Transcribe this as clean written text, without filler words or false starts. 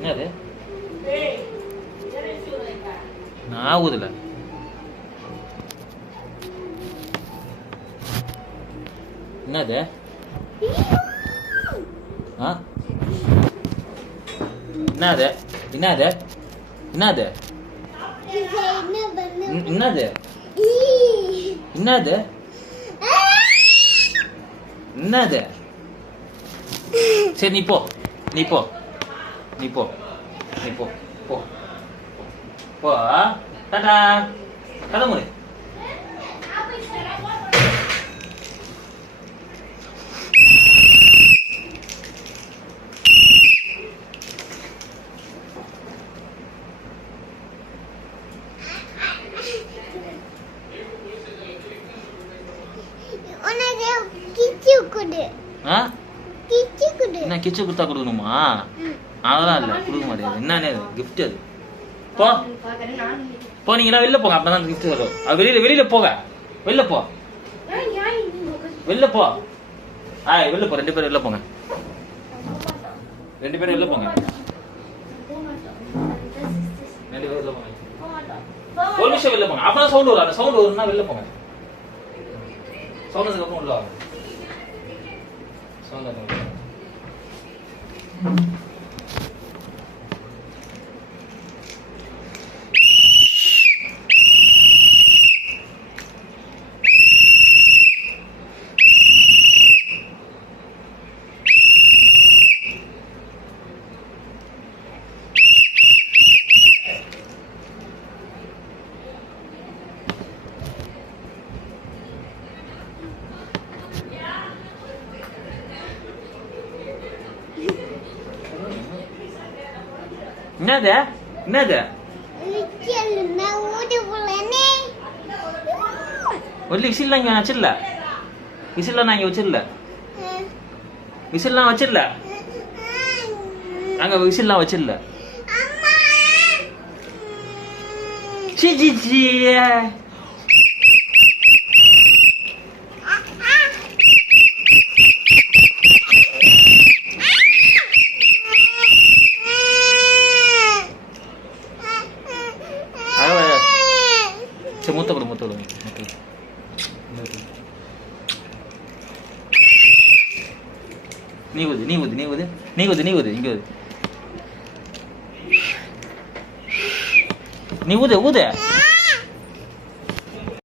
என்னது நான் ஊதுல என்னது என்னது என்னது என்னது என்னது என்னது என்னது சரி நீ போ நீ போ நீ போ நீ போ போ போ டாடா கதை முறை என்ன கிச்சு கொடுத்தா கொடுக்கணுமா அதெல்லாம் இல்லை கொடுக்க மாட்டேங்குது என்னன்னு கிஃப்ட் அது போ போ நீங்களா வெளில போங்க அப்பதான் கிஃப்ட் வரும் அது வெளியில போக வெளில போ வெளில போ வெளில போ 2 பேரும் வெளில போங்க 2 பேரும் வெளில போங்க 2 பேரும் வெளில போங்க ஒரு நிமிஷம் வெளில போங்க அப்பதான் சவுண்ட் வரும் அந்த சவுண்ட் வரும்னா வெளில போங்க சவுண்ட் அதுக்கப்புறம் உள்ள வாங்க சவுண்ட் அதுக்கப்புறம் என்னது என்னது ஒரு விசில்லாம் இங்க வச்சிடல விசில்லாம் நான் இங்க வச்சிடல விசில்லாம் வச்சிடல அங்க விசில்லாம் வச்சிடல சி சி சி மூத்த கொடு மூத்த கொடு நீ ஊது நீ ஊது நீ ஊது நீ ஊது நீ ஊது இங்க ஊது நீ ஊது ஊது